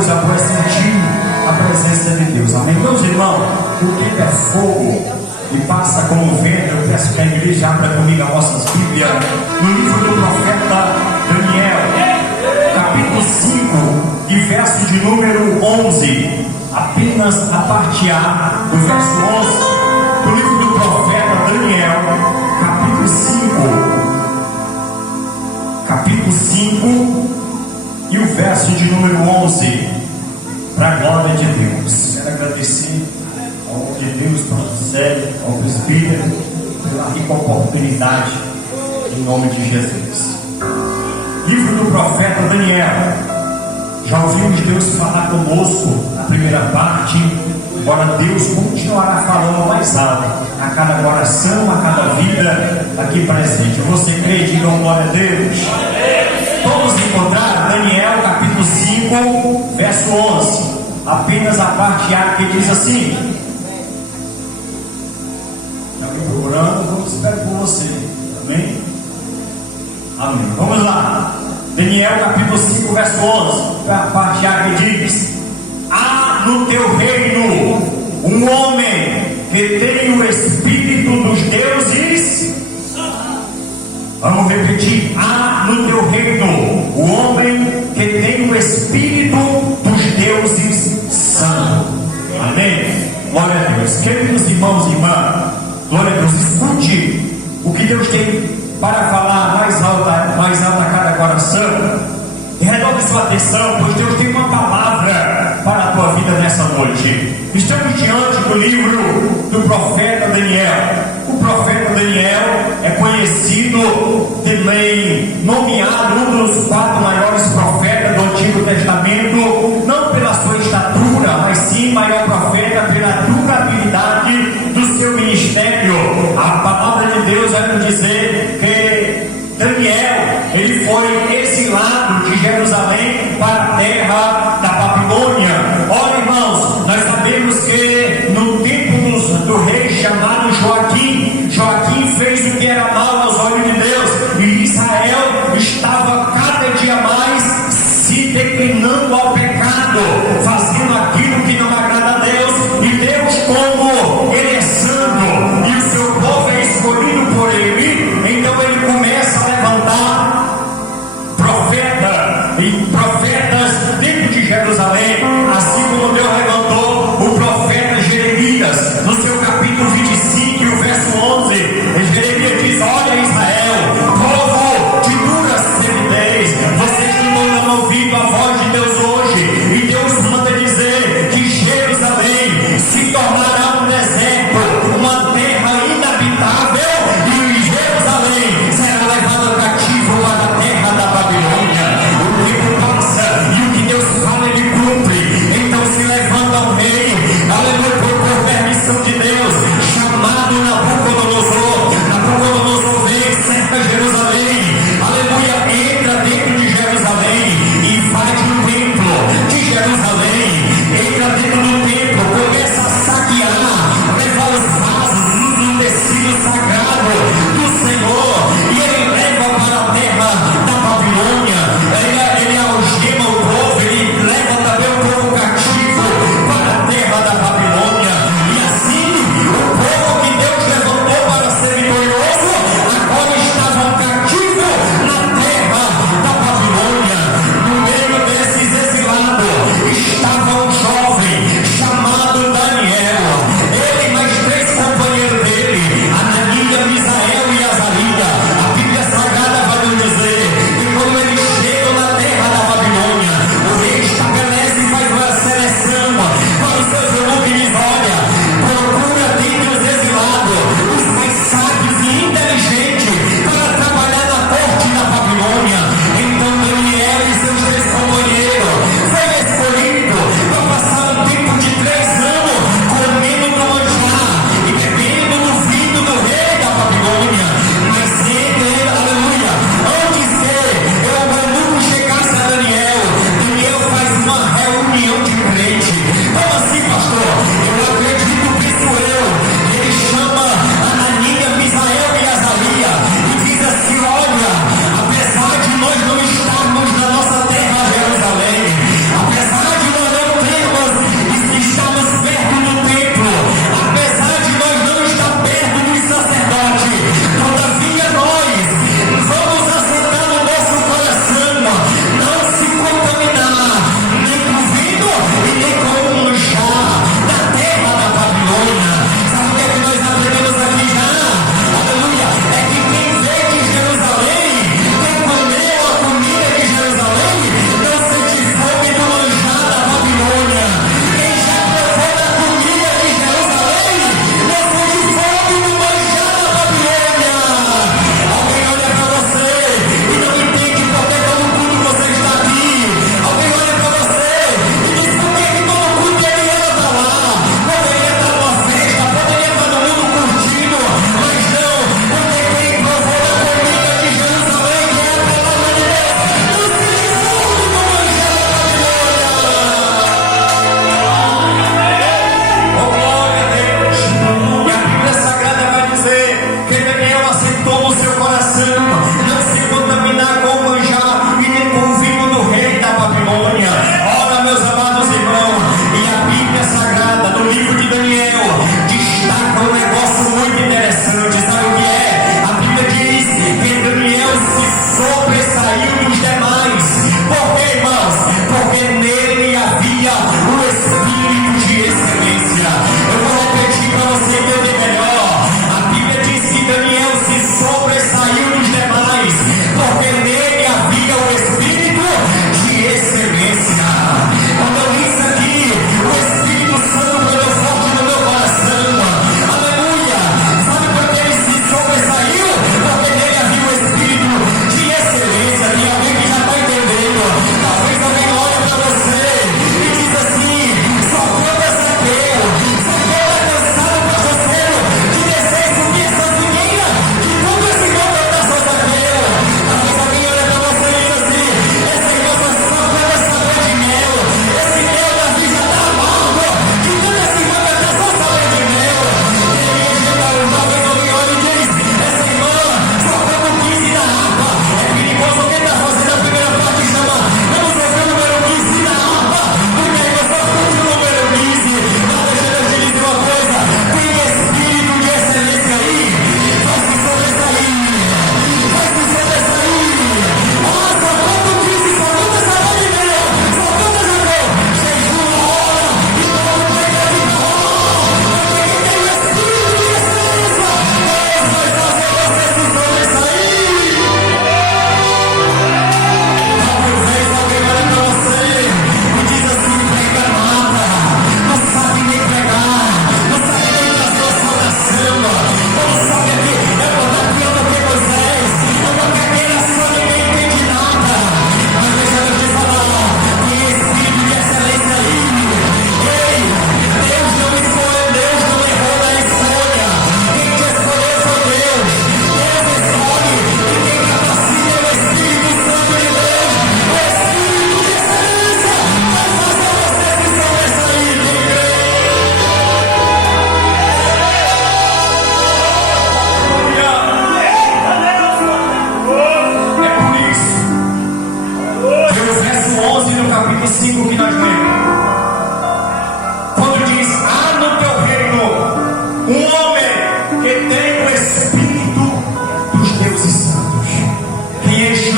coisa boa é sentir a presença de Deus. Amém? Meus irmãos, o tempo é fogo e passa como vento. Eu peço que a igreja abra comigo as nossas Bíblias no livro do profeta Daniel, capítulo 5 e verso de número 11. Apenas a parte A do verso 11 do livro do profeta Daniel, capítulo 5 e o verso de número 11, para a glória de Deus. Quero agradecer ao amor de Deus, para o Célio, ao presbítero, pela rica oportunidade, em nome de Jesus. Livro do profeta Daniel. Já ouvimos Deus falar conosco na primeira parte, embora Deus continuará falando mais alto a cada coração, a cada vida aqui presente. Você crê? Digam glória a Deus. Todos encontraram Daniel capítulo 5, verso 11. Apenas a parte A que diz assim. Está me procurando? Vamos esperar por você. Amém? Amém. Vamos lá. Daniel capítulo 5, verso 11. A parte A que diz: há no teu reino um homem que tem o espírito dos deuses. Vamos repetir: há no teu reino o homem que tem o espírito dos deuses santos. Amém? Glória a Deus. Queridos irmãos e irmãs, glória a Deus. Escute o que Deus tem para falar mais alto a cada coração. E renove sua atenção, pois Deus tem uma palavra para a tua vida nessa noite. Estamos diante do livro do profeta Daniel. O profeta Daniel é conhecido, também nomeado um dos 4 maiores profetas do Antigo Testamento, não pela sua estatura, mas sim maior profeta pela durabilidade do seu ministério. A palavra de Deus vai nos dizer que Daniel, ele foi exilado de Jerusalém para a terra da Babilônia. Olha, irmãos, nós sabemos que no tempo do rei chamado Joaquim fez o que era mal aos olhos de Deus, e Israel estava cada dia mais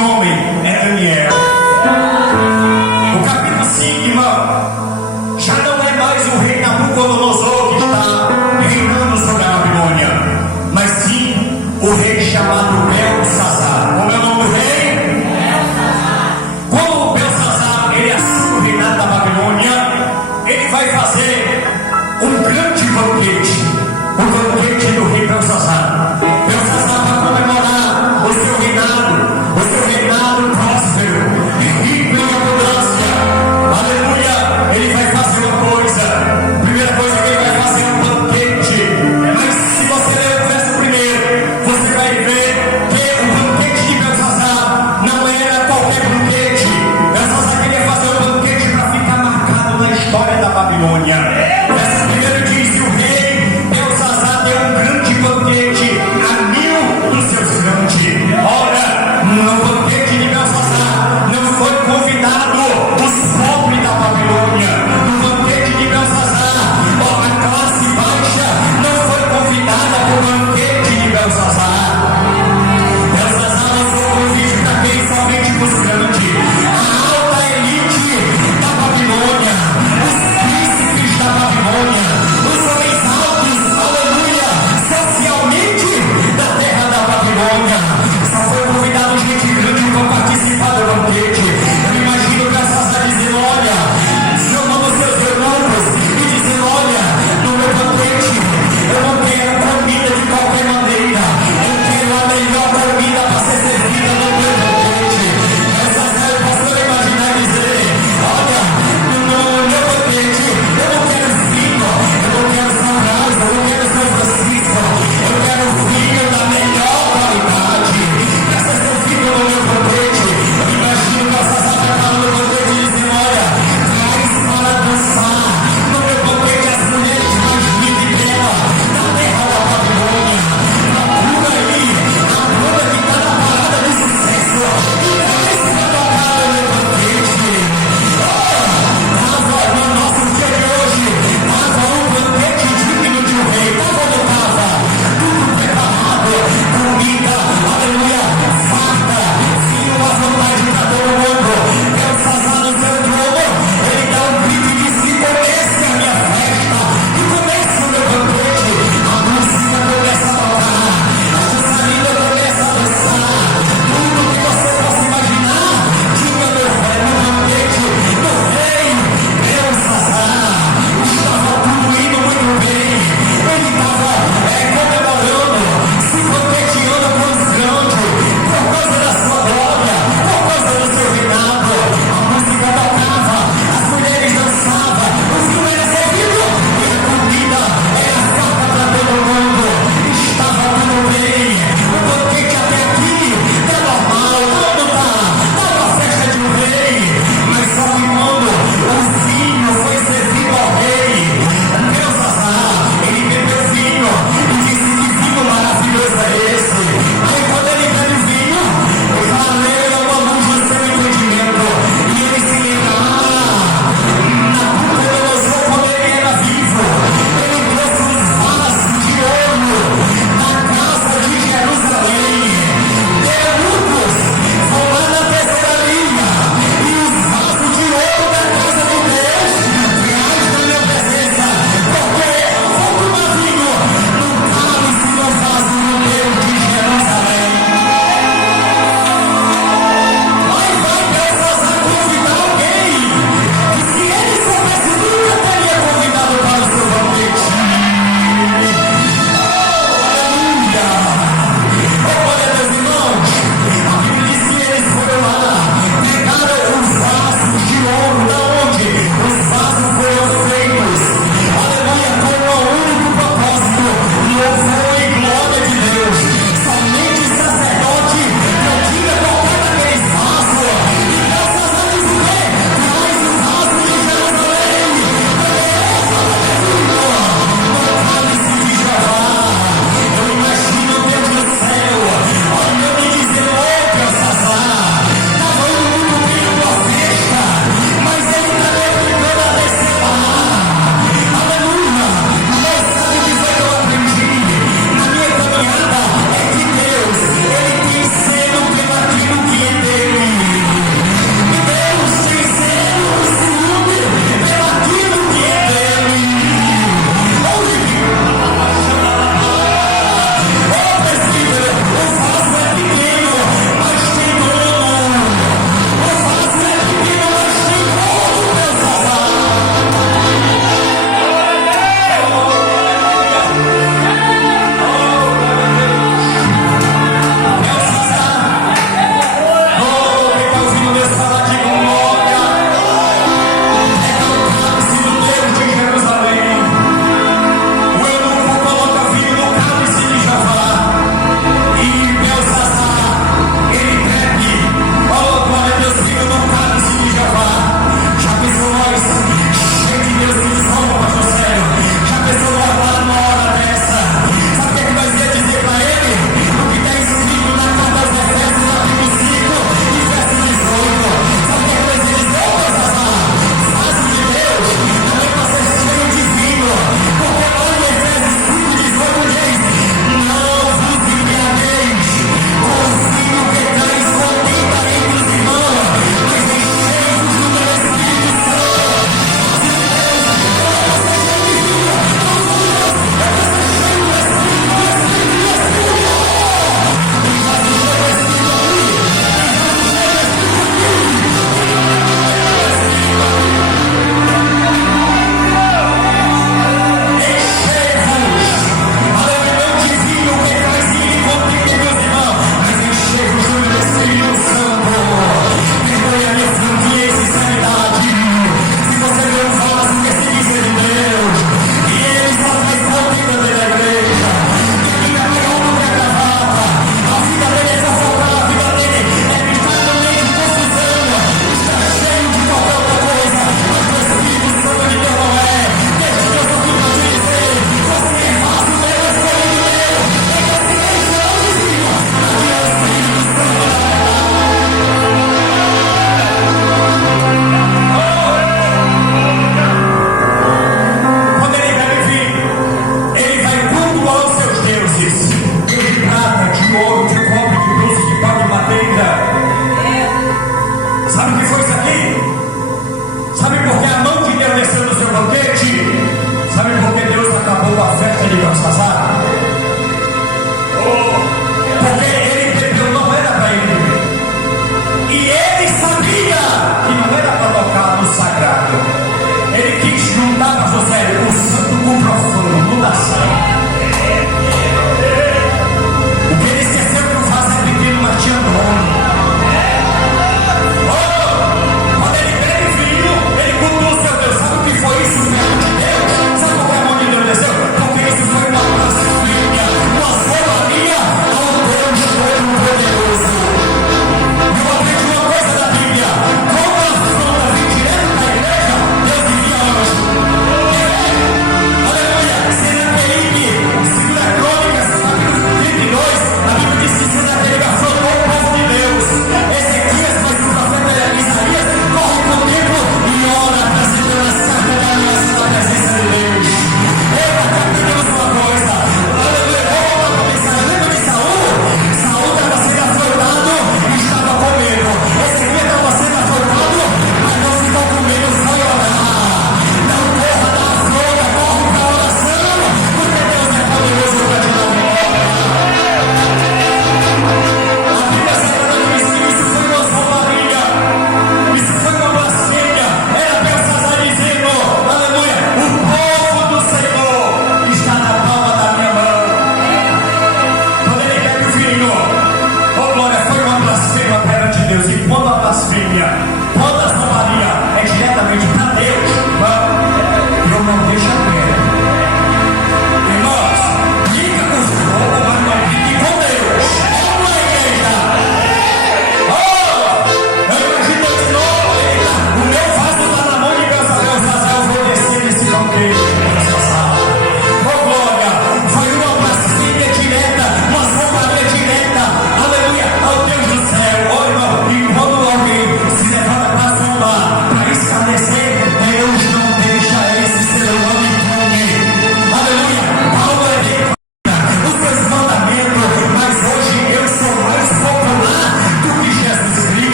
homem é Daniel. O capítulo 5, irmão, já não é mais o rei Nabucodonosor que está reinando sobre a Babilônia, mas sim o rei chamado Belsazar. Como é o nome do rei? Como Belsazar ele assume o reinado da Babilônia, ele vai fazer um grande banquete, o banquete do rei Belsazar. Belsazar vai comemorar o seu reinado próspero, rico em abundância. Aleluia! Ele vai fazer uma coisa. A primeira coisa que ele vai fazer é um banquete. Mas se você ler o verso primeiro, você vai ver que o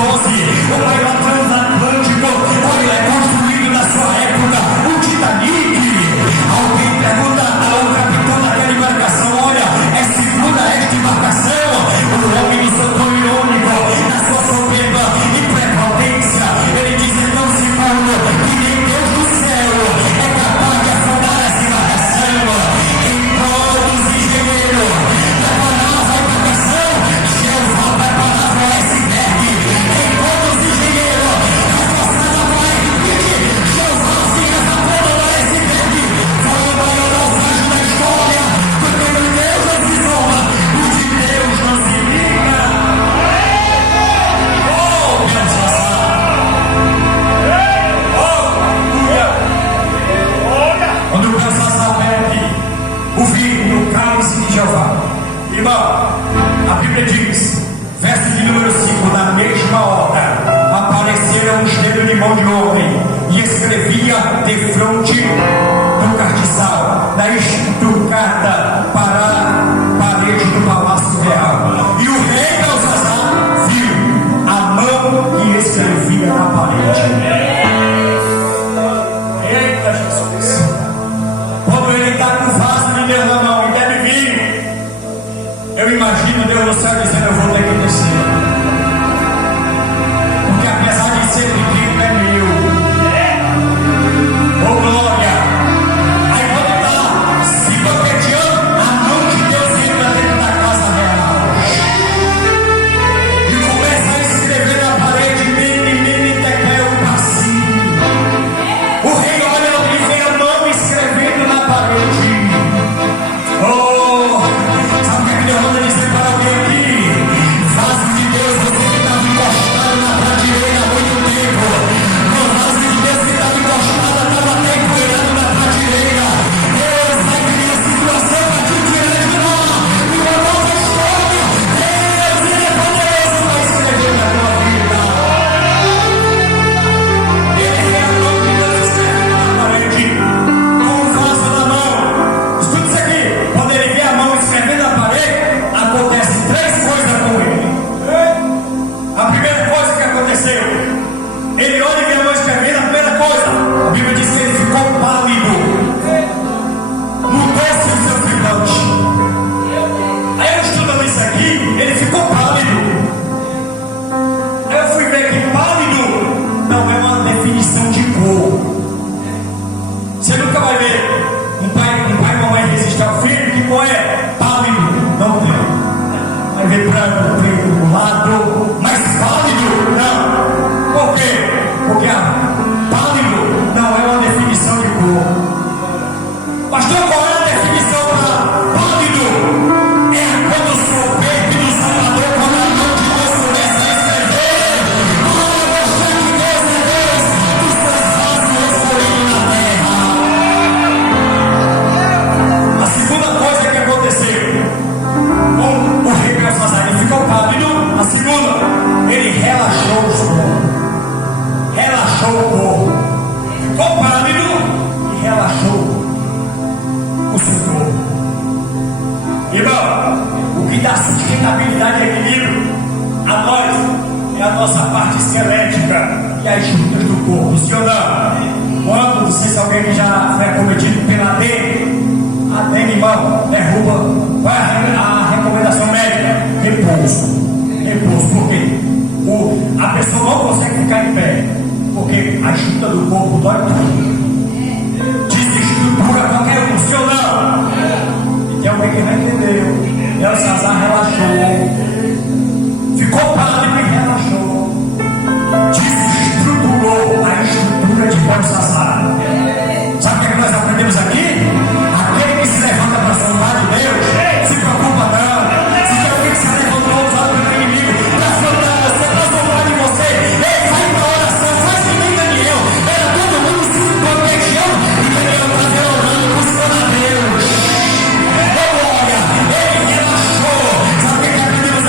2012, o maior transatlântico foi construído na sua época, o Titanic. Alguém pergunta ao capitão daquela embarcação: olha, é segura esta embarcação? O homem no seu tom irônico, na sua soberba e prepotência, ele diz: é tão seguro que nem Deus do céu é capaz de afundar essa embarcação. Em todos os engenheiros preparavam a embarcação, Jeová preparava o iceberg. Em todos os engenheiros reforçavam a equipe, Jeová fica tapando o iceberg. Foi o maior naufrágio da história, porque o de Deus não se zomba, o de Deus não se liga. Oh, Deus quando o Belsazar bebe o vinho no cálice de Jeová, irmão, a Bíblia diz, verso de número 5: na mesma hora apareceram os dedos de mão de homem e escrevia defronte do cartiçal, da estucada para a parede do palácio real. E o rei Belsazar viu a mão que escrevia na parede. Eita Jesus! Quando ele está com o vaso de Deus na mão e bebe vinho, eu imagino Deus no céu dizendo: eu vou ter que descer, porque apesar de ser pequeno é meu. Oh glória! Aí quando está se banqueteando, a mão de Deus entra dentro da casa real e começa a escrever na parede: mini tekel passinho. O rei olha e vê a mão escrevendo na parede. Oh, sabe o que Deus manda dizer para alguém aqui? Vaso de Deus, você que estava encostado na prateleira há muito tempo. No vaso de Deus que estava encostado, estava até empoeirado na prateleira. Deus vai criar situação para te tirar de lá. E uma nova história. Deus, Ele é poderoso para escrever na tua vida. Ele vê a mão de Deus escrevendo na parede, com o vaso na mão. Escuta isso aqui: quando ele vê a mão escrevendo na parede, acontece três coisas com ele. A primeira coisa que aconteceu, ele olha e vê a mão escrevendo. A primeira coisa, a Bíblia diz que ele ficou pálido, mudou-se o seu semblante. Aí eu estudando isso aqui, ele ficou pálido. Aí eu fui ver que pálido não é uma definição de cor. Você nunca vai ver um pai e uma mãe resistir ao filho que cor é pálido. Não tem. Vai ver branco, preto, do lado, mas pálido não. Por quê? Porque pálido não é uma definição de cor. Pastor, qual é a definição para pálido? É quando o soberbo do Salvador, quando a mão de Deus começa a escrever, para mostrar que Deus é Deus, os seus vasos escolhidos na terra. A segunda coisa que aconteceu com o rei Belsazar, ele ficou pálido. A segunda, ele relaxou os corpos. Relaxou o corpo. Ficou pálido e relaxou o seu corpo. Irmão, o que dá sustentabilidade e equilíbrio a nós é a nossa parte esquelética e as juntas do corpo. Sim ou não? Quando, não sei se alguém que já foi acometido pela ADEM, irmão, derruba. Qual é a recomendação médica? Repouso. Repouso. Por quê? A pessoa não consegue ficar em pé, porque a junta do corpo dói tudo. Desestrutura qualquer um, sim ou não? E tem alguém que não entendeu. Belsazar relaxou. Ficou pálido e relaxou. Desestruturou a estrutura de Belsazar. Sabe o que nós aprendemos aqui? Aquele que se levanta para zombar de Deus, se preocupa não. Se tem alguém que se levantou usado pelo inimigo para zombar você, para zombar de você, ei, vai para a oração, faz que nem Daniel. Era todo mundo se protegendo e Daniel estava orando, buscando a Deus. Oh glória, ele relaxou. Sabe o que aprendemos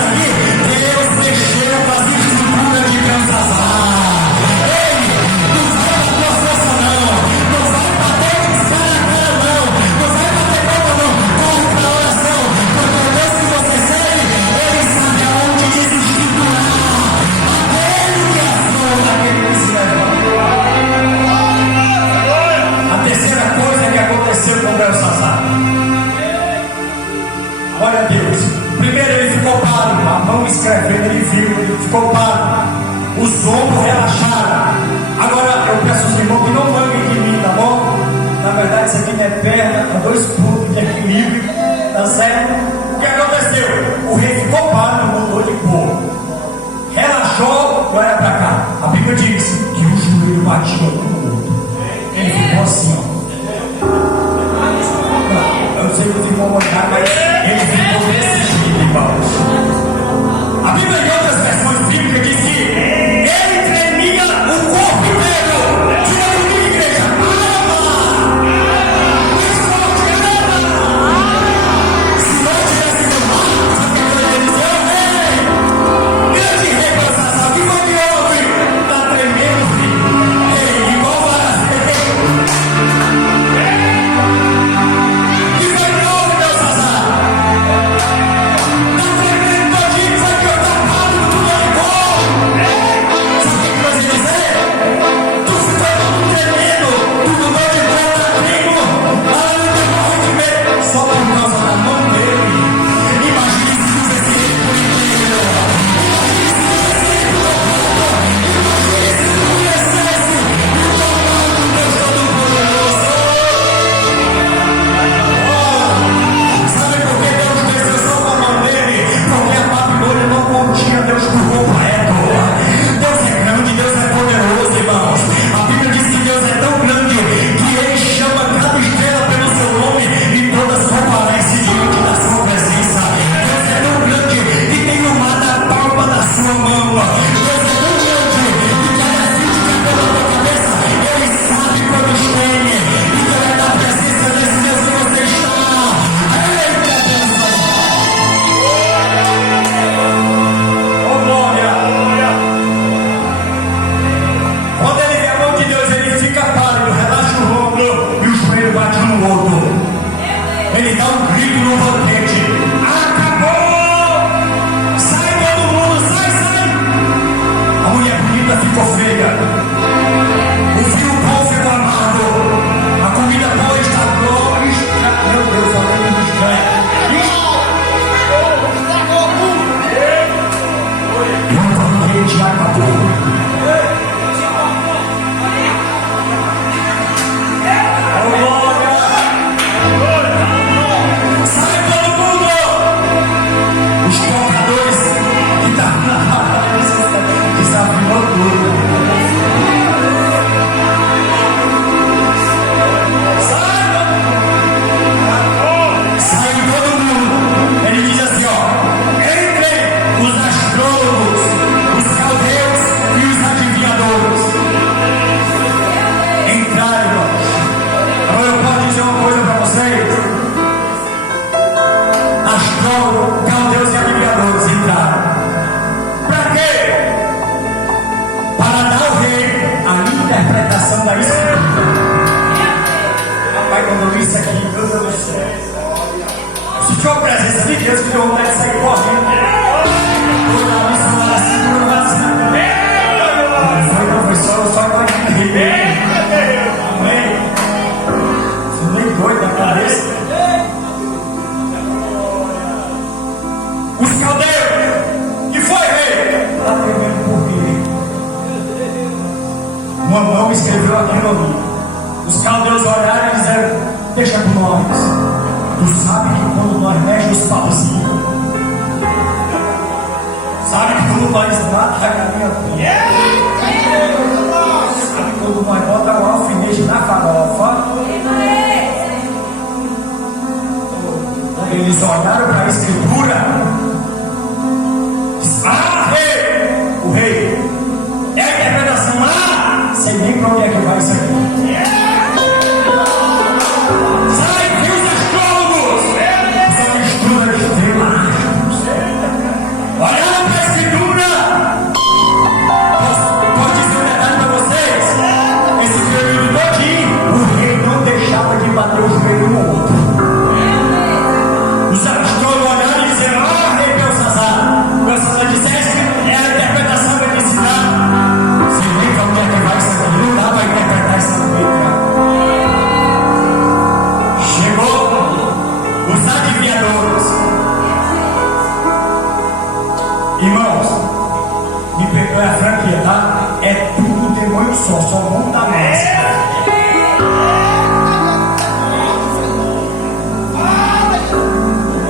os ombros relaxaram. Agora eu peço aos irmãos que não manguem de mim, tá bom? Na verdade isso aqui não é perna, é 2 pontos de equilíbrio, tá certo? O que aconteceu? O rei ficou pálido, mudou de cor, relaxou, olha pra cá. A Bíblia diz que o joelho batia no outro. Ele ficou assim, ó. Eu não sei que os irmãos vão olhar, mas ele ficou desse jeito, irmãos. A Bíblia, em outras versões bíblicas, diz que ele tremia o corpo inteiro. Diga comigo, igreja, ama! Mais forte, ama! Se não tivesse tomado, sabe o que eu ia dizer? Grande rei, Belsazar, o que foi que houve? Está tremendo, filho. Ei, igual para um só muda a máscara.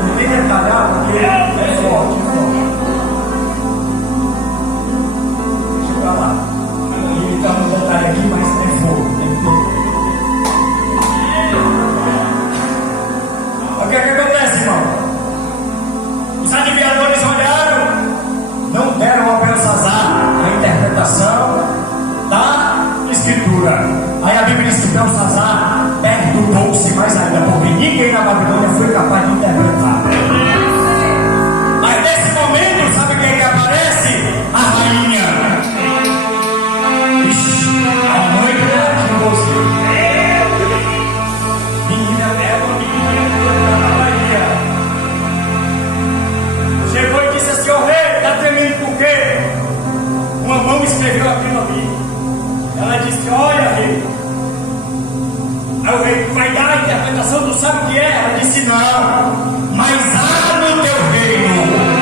Não tem detalhar porque é forte, Deixa eu falar. Ele tá no detalhe aqui, mas é fogo. O que é que acontece, irmão? Os adivinhadores olharam, não deram ao Belsazar a interpretação da Escritura. Aí a Bíblia diz que Belsazar perturbou-se mais ainda, porque ninguém na Babilônia foi capaz de interpretar. Mas nesse momento, sabe quem é que aparece? A rainha. Ixi, a mãe que está aqui com você. Menina, é uma menina da Bahia. Chegou e disse assim: ó rei, está tremendo por quê? Uma mão escreveu aquilo ali. Ela disse: olha, rei. Aí o rei: tu vai dar a interpretação, tu sabe o que é? Ela disse: não, mas há no teu reino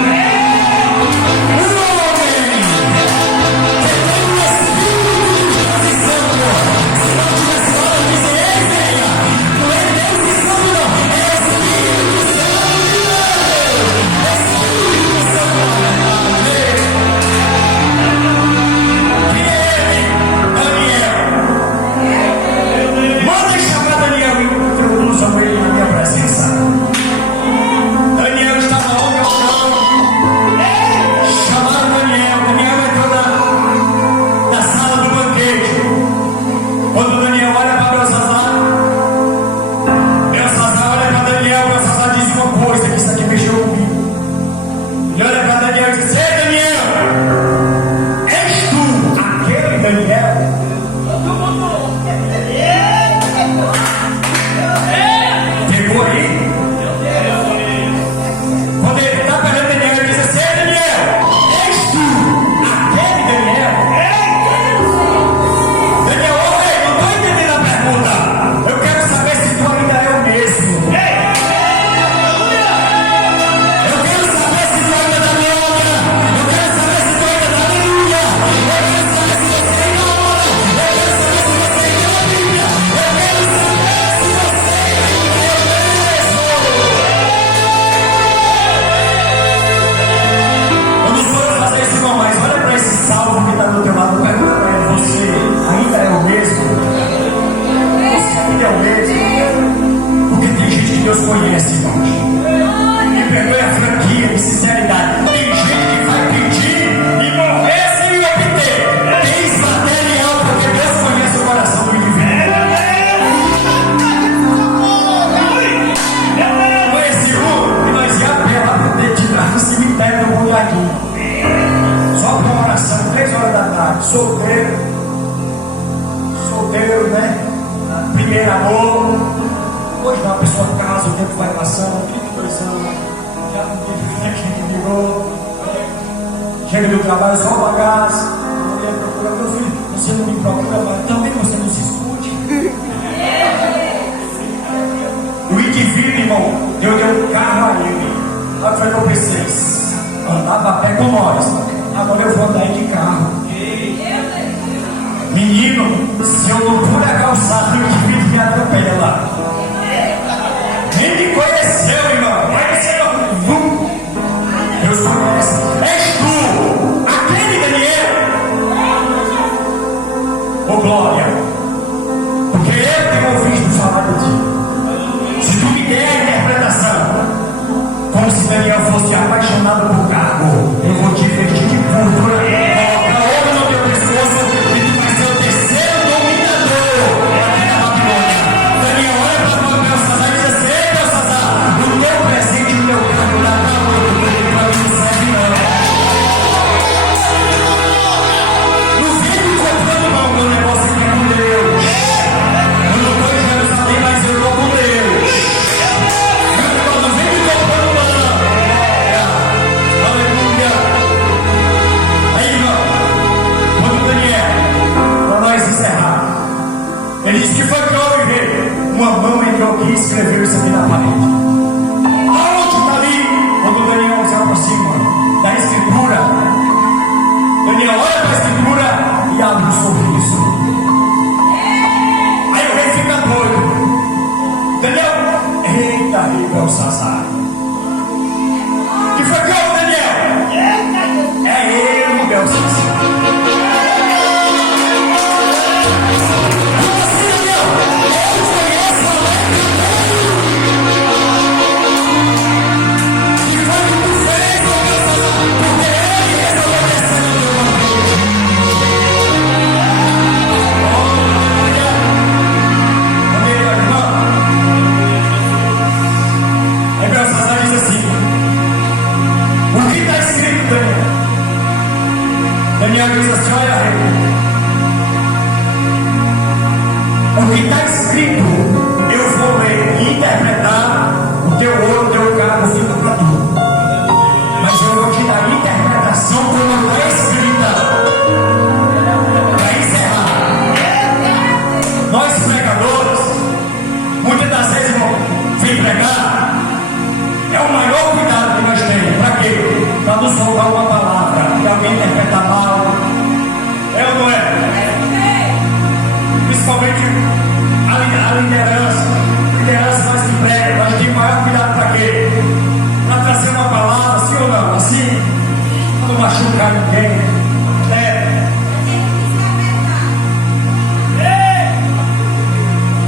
solteiro, né? Primeiro amor. Hoje não, a pessoa casa, o tempo vai passando, 32 anos, já não tem que virou. Chega do trabalho, só bagaço. Mulher procura: meu filho, você não me procura mais, também você não se escute. O indivíduo, irmão, eu dei um carro a ele. Aí eu pensei: andava a pé com nós, agora eu vou andar de carro. Menino, se eu não puder a calçada, o indivíduo me atropela. Nem me conheceu, irmão. Vai ser Deus conhece. És tu, aquele Daniel. Ô glória, porque eu tenho ouvido falar de ti. Se tu me der a interpretação, como se Daniel fosse apaixonado por cargo, eu vou te vestir de púrpura, colocar ouro no teu pescoço e tu vai ser o terceiro dominador aqui na Babilônia. Daniel olha para o Belsazar e diz assim: ei, Belsazar, o teu presente e o teu cargo dá para outro, porque para mim não serve não. Não fique comprando mal o meu negócio aqui com Deus. Eu não estou em Jerusalém, mas eu estou com Deus. Não vem me comprando não. Aleluia. Aí, irmão, quando Daniel, para nós encerrar, ele disse: que foi que houve, rei? Uma mão entrou aqui e escreveu isso aqui na parede. Aonde está ali? Quando Daniel se aproxima da escritura, Daniel olha para a escritura e abre um sorriso. O que está escrito, eu vou ler e interpretar. O teu ouro, o teu cargo fica para tu. Mas eu vou te dar a interpretação como está escrita. Para encerrar, nós pregadores, muitas das vezes vem pregar. É o maior cuidado que nós temos. Para quê? Para nos roubar uma palavra e alguém interpretar mal. É ou não é? Principalmente a liderança mais que prega, nós temos maior cuidado para quê? Para trazer uma palavra, sim ou não? Assim, para não machucar ninguém.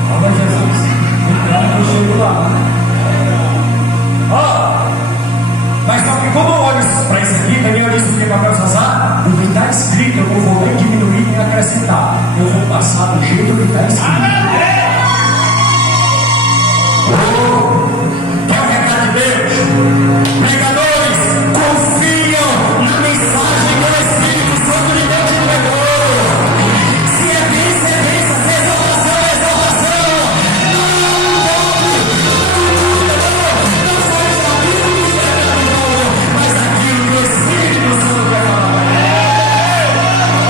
Fala Jesus, então eu chego lá. Mas só que quando eu olho para isso aqui, Daniel disse o que para usar? O que está escrito, eu não vou nem diminuir nem acrescentar. Eu vou passar do jeito que está escrito. Quer o recado de Deus? Pregadores, confiam na mensagem que o Espírito Santo de Deus te entregou. Se é bênção, se é exaltação, é exaltação. Não foi aquilo que você acreditou, mas aquilo que o Espírito Santo quer falar.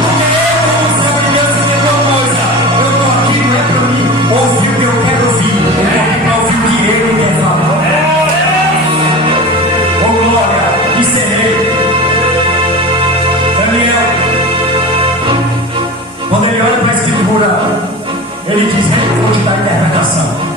Porque eu, como servo de Deus, entendo uma coisa. Eu estou aqui, não é para mim ouvir o que eu quero ouvir. Eu estou aqui para ouvir o que ele quer falar. Oh glória, encerrei. Daniel, quando ele olha para a escritura, ele diz: eu vou te dar a interpretação.